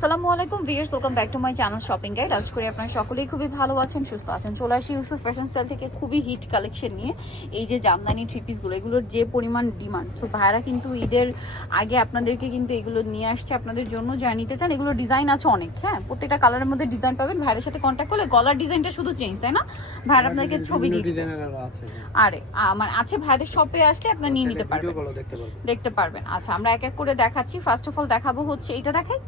আসসালামু আলাইকুম viewers, welcome back to my channel shopping guide. আশা করি আপনারা সকলেই খুবই ভালো আছেন, সুস্থ আছেন। চলে আসি ইউসুফ ফ্যাশন স্টাইল থেকে খুবই হিট কালেকশন নিয়ে। এই যে জামদানি থ্রি পিসগুলো, এগুলোর যে পরিমাণ ডিমান্ড, তো ভাইরা কিন্তু ঈদের আগে আপনাদেরকে কিন্তু এগুলো নিয়ে আসছে আপনাদের জন্য, যারা নিতে চান। এগুলো ডিজাইন আছে অনেক, হ্যাঁ, প্রত্যেকটা কালারের মধ্যে ডিজাইন পাবেন। ভাইয়ের সাথে কন্ট্যাক্ট করলে গলার ডিজাইনটা শুধু চেঞ্জ, তাই না? ভাইরা আপনাদেরকে ছবি দিয়ে আরে আমার আছে, ভাইদের শপে আসলে আপনারা নিয়ে নিতে পারবেন, দেখতে পারবেন। আচ্ছা, আমরা এক এক করে দেখাচ্ছি। ফার্স্ট অফ অল দেখাবো হচ্ছে এইটা, দেখাই।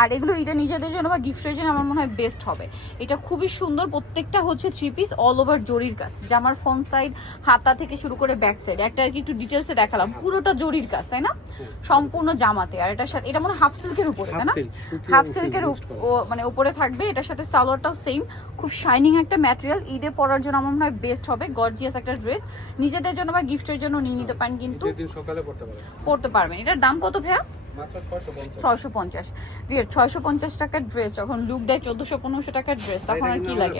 আর এগুলো ঈদের নিজেদের জন্য বা গিফটের জন্য আমার মনে হয় বেস্ট হবে। এটা খুবই সুন্দর, প্রত্যেকটা হচ্ছে থ্রি পিস অল ওভার জরির কাজ। জামার ফ্রন্ট সাইড, হাতা থেকে শুরু করে ব্যাক সাইড, একটা আর কি একটু ডিটেলসে দেখালাম, পুরোটা জরির কাজ, তাই না? সম্পূর্ণ জামাতে। আর এটার সাথে এটা মানে হাফ সিল্কের উপরে, তাই না? হাফ সিল্কের মানে উপরে থাকবে। এটার সাথে সালোয়ারটাও সেম, খুব শাইনিং একটা ম্যাটেরিয়াল। ঈদে পরার জন্য আমার মনে হয় বেস্ট হবে, গর্জিয়াস একটা ড্রেস। নিজেদের জন্য বা গিফটের জন্য নিয়ে নিতে পারেন, কিন্তু পড়তে পারবেন। এটার দাম কত ভাইয়া? 650। 650 টাকার ড্রেস যখন লুক দেয় 1400-1500 টাকার ড্রেস, তখন আর কি লাগে।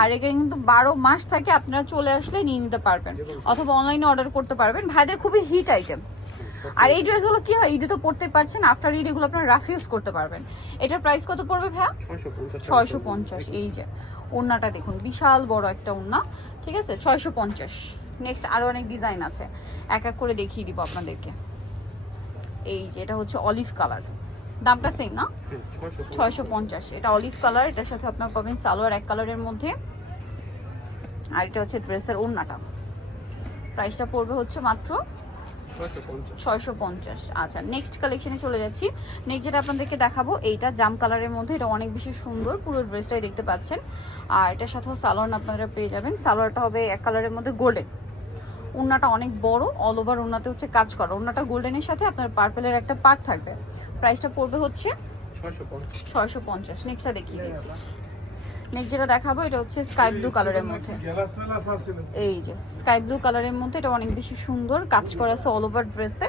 আর এখানে কিন্তু 12 মাস থাকে। আপনারা চলে আসলে নিয়ে নিতে পারবেন, অথবা অনলাইনে অর্ডার করতে পারবেন। ভাইদের খুবই হিট আইটেম। আর এই ড্রেসগুলো কি হয়, ঈদে তো পড়তে পারছেন, আফটার ঈদ এগুলো আপনারা রাফ ইউজ করতে পারবেন। এটার প্রাইস কত পড়বে ভাইয়া? 650। এই যে ওড়নাটা দেখুন, বিশাল বড় একটা ওড়না, ঠিক আছে? 650। নেক্সট আরো অনেক ডিজাইন আছে, এক এক করে দেখিয়ে দিব আপনাদেরকে। এই যে এটা হচ্ছে অলিভ কালার, দামটা সেম না? 650। এটা অলিভ কালার, এটার সাথে আপনারা পাবেন সালোয়ার এক কালারের মধ্যে। আর এটা হচ্ছে ড্রেসের ওড়নাটা। প্রাইসটা পড়বে হচ্ছে মাত্র 650। আচ্ছা, নেক্সট কালেকশনে চলে যাচ্ছি। নেক্সট যেটা আপনাদেরকে দেখাবো, এইটা জাম কালারের মধ্যে। এটা অনেক বেশি সুন্দর, পুরো ড্রেসটাই দেখতে পাচ্ছেন। আর এটার সাথেও সালোয়ার আপনারা পেয়ে যাবেন। সালোয়ারটা হবে এক কালারের মধ্যে গোল্ডেন। ওড়নাটা অনেক বড়, অল ওভার ওড়নাতে হচ্ছে কাজ করা। ওড়নাটা গোল্ডেনের সাথে আপনার পার্পেলের একটা পার্ট থাকবে। প্রাইসটা পড়বে হচ্ছে 650। নেক্সটটা দেখিয়ে দিচ্ছি। নেক্সট যেটা দেখাবো, এটা হচ্ছে স্কাই ব্লু কালারের মধ্যে। এই যে স্কাই ব্লু কালারের মধ্যে, এটা অনেক বেশি সুন্দর, কাজ করা আছে অল ওভার ড্রেসে।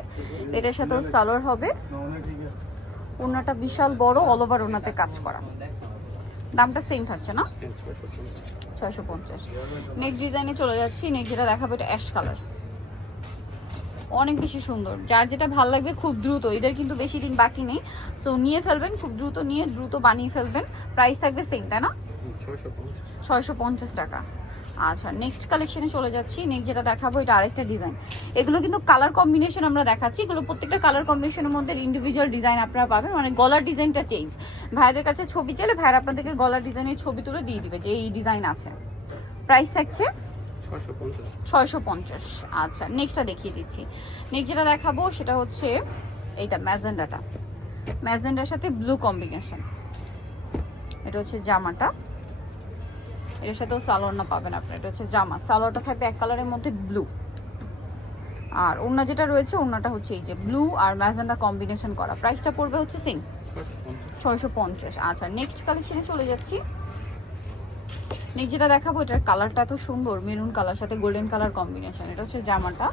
এটার সাথেও সালোয়ার হবে। ওড়নাটা বিশাল বড়, অল ওভার ওড়নাতে কাজ করা। দামটা সেম থাকছে না? 650। নেক্সট ডিজাইনে চলে যাচ্ছি। নেক্সট যেটা দেখাবো, এটা অ্যাশ কালার, অনেক বেশি সুন্দর। যার যেটা ভালো লাগবে খুব দ্রুত, এদের কিন্তু বেশি দিন বাকি নেই, সো নিয়ে ফেলবেন, খুব দ্রুত নিয়ে দ্রুত বানিয়ে ফেলবেন। প্রাইস থাকবে সেম, তাই না? 650 টাকা। আচ্ছা, নেক্সট কালেকশনে চলে যাচ্ছি। নেক্সট যেটা দেখাবো, এটা আরেকটা ডিজাইন। এগুলো কিন্তু কালার কম্বিনেশন আমরা দেখাচ্ছি, এগুলো প্রত্যেকটা কালার কম্বিনেশনের মধ্যে ইন্ডিভিজুয়াল ডিজাইন আপনারা পাবেন, মানে গলার ডিজাইনটা চেঞ্জ। ভাইদের কাছে ছবি চাইলে ভাইরা আপনাদেরকে গলার ডিজাইনের ছবি তুলে দিয়ে দিবে যে এই ডিজাইন আছে। প্রাইস থাকছে 650। আচ্ছা, নেক্সটটা দেখিয়ে দিচ্ছি। নেক্সট যেটা দেখাবো সেটা হচ্ছে এইটা, ম্যাজেন্ডাটা, ম্যাজেন্ডার সাথে ব্লু কম্বিনেশন। এটা হচ্ছে জামাটা, এটার সাথেও সালোয়ারটা পাবেন আপনার। এটা হচ্ছে জামা, সালোয়ারটা থাকবে এক কালারের মধ্যে ব্লু। আর ওড়না যেটা রয়েছে, ওড়নাটা হচ্ছে এই যে ব্লু আর ম্যাজেন্ডা কম্বিনেশন করা। প্রাইসটা পড়বে হচ্ছে সেম, 650। আচ্ছা, নেক্সট কালেকশনে চলে যাচ্ছি। নেক্সট যেটা দেখাবো, এটার কালারটা এত সুন্দর, মেরুন কালার সাথে গোল্ডেন কালার কম্বিনেশন। এটা হচ্ছে জামাটা,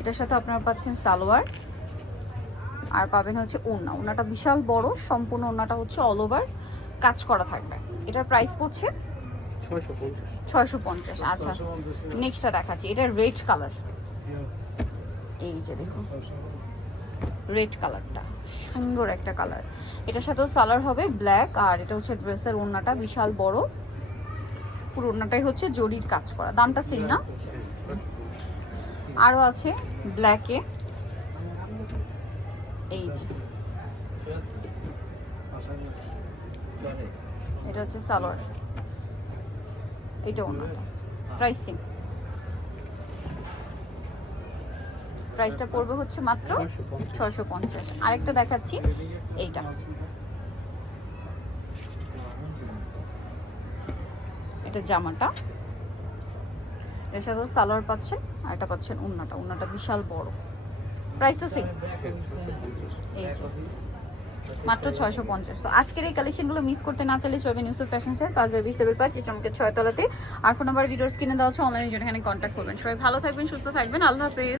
এটার সাথে আপনারা পাচ্ছেন সালোয়ার, আর পাবেন হচ্ছে ওড়না। ওড়নাটা বিশাল বড়, সম্পূর্ণ ওড়নাটা হচ্ছে অল ওভার কাজ করা থাকবে। এটার প্রাইস পড়ছে 650। আচ্ছা, নেক্সটটা দেখাচ্ছি। এটা রেড কালার, এই যে দেখুন রেড কালারটা, সুন্দর একটা কালার। এটার সাথেও সালোয়ার হবে ব্ল্যাক। আর এটা হচ্ছে ড্রেসের ওড়নাটা বিশাল বড়, পুরো ওড়নাটাই হচ্ছে জরির কাজ করা। দামটা সেম না? আরও আছে ব্ল্যাকে, এই যে এটা হচ্ছে সালোয়ার, এটা ওড়নাটা। প্রাইস সেম, প্রাইসটা পড়বে হচ্ছে মাত্র 650। আরেকটা দেখাচ্ছি, এইটা, এটা জামাটা, এর সাথে সালোয়ার পাচ্ছেন, আর এটা পাচ্ছেন ওড়নাটা। ওড়নাটা বিশাল বড়, প্রাইস তো সেম, এই যে মাত্র 650। তো আজকের এই কালেকশনগুলো মিস করতে না চাইলে চলবেন ইউসুফ ফ্যাশন স্টাইল, 5/20 ইসলামকে 6 তলাতে। আর ফোন নাম্বার ভিডিওর স্ক্রিনে দেওয়া আছে, অনলাইনে জন্য এখানে কন্ট্যাক্ট করবেন। সবাই ভালো থাকবেন, সুস্থ থাকবেন, আল্লাহ হাফেজ।